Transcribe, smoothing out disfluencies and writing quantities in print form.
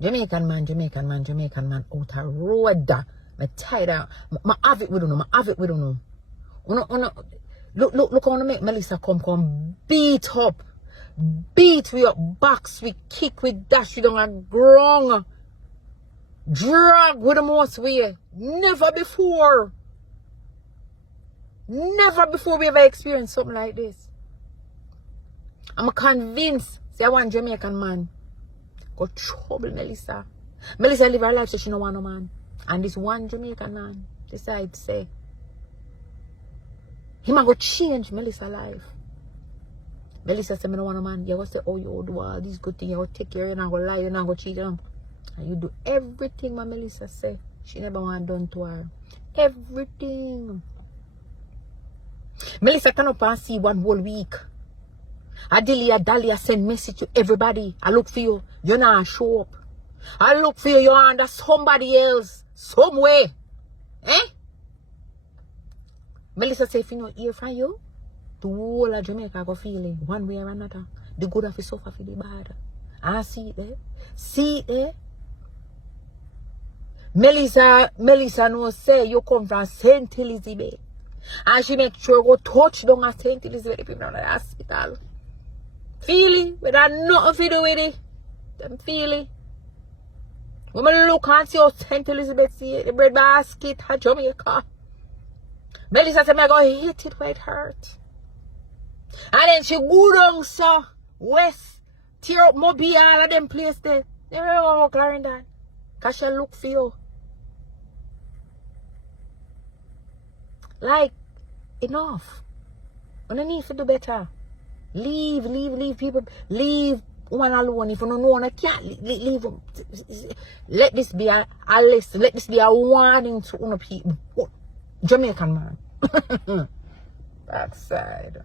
Jamaican man out a road. Me tired out. I have it with you. Look how make Melissa come beat up. Beat we up, box we, kick we, dash we down and ground. Drag with the most way. Never before we ever experienced something like this. I'm convinced. Say I want Jamaican man. Go trouble Melissa. Melissa live her life so she don't want no man. And this one Jamaican man decides say he might go change Melissa's life. Melissa said, I don't want a man. You go say, oh, you do all these good things. You go take care. You're not going to lie. You're not going to cheat on. And you do everything what Melissa say. She never want done to her. Everything. Melissa come up and see one whole week. Dahlia send message to everybody. I look for you. You're not show up. I look for you. You're under somebody else. Somewhere. Eh? Melissa say, if you don't hear from you, the whole of Jamaica go feel it one way or another. The good of it suffer for the bad. I see it there. See it there. Melissa knows say you come from St. Elizabeth. And she make sure you go touch down at St. Elizabeth, the people in the hospital. Feeling without nothing to do with it. Them feeling. When I look and see how St. Elizabeth see the bread basket at Jamaica. Melissa said, I'm going to hit it where it hurt. And then she go down, so west, tear up Mobile, all of them places there. You know what Clarendon? Because she look for you. Like, enough. You don't need to do better. Leave people. Leave one alone. If you don't know, you can't leave them. Let this be a lesson. Let this be a warning to other people. Jamaican man. Backside.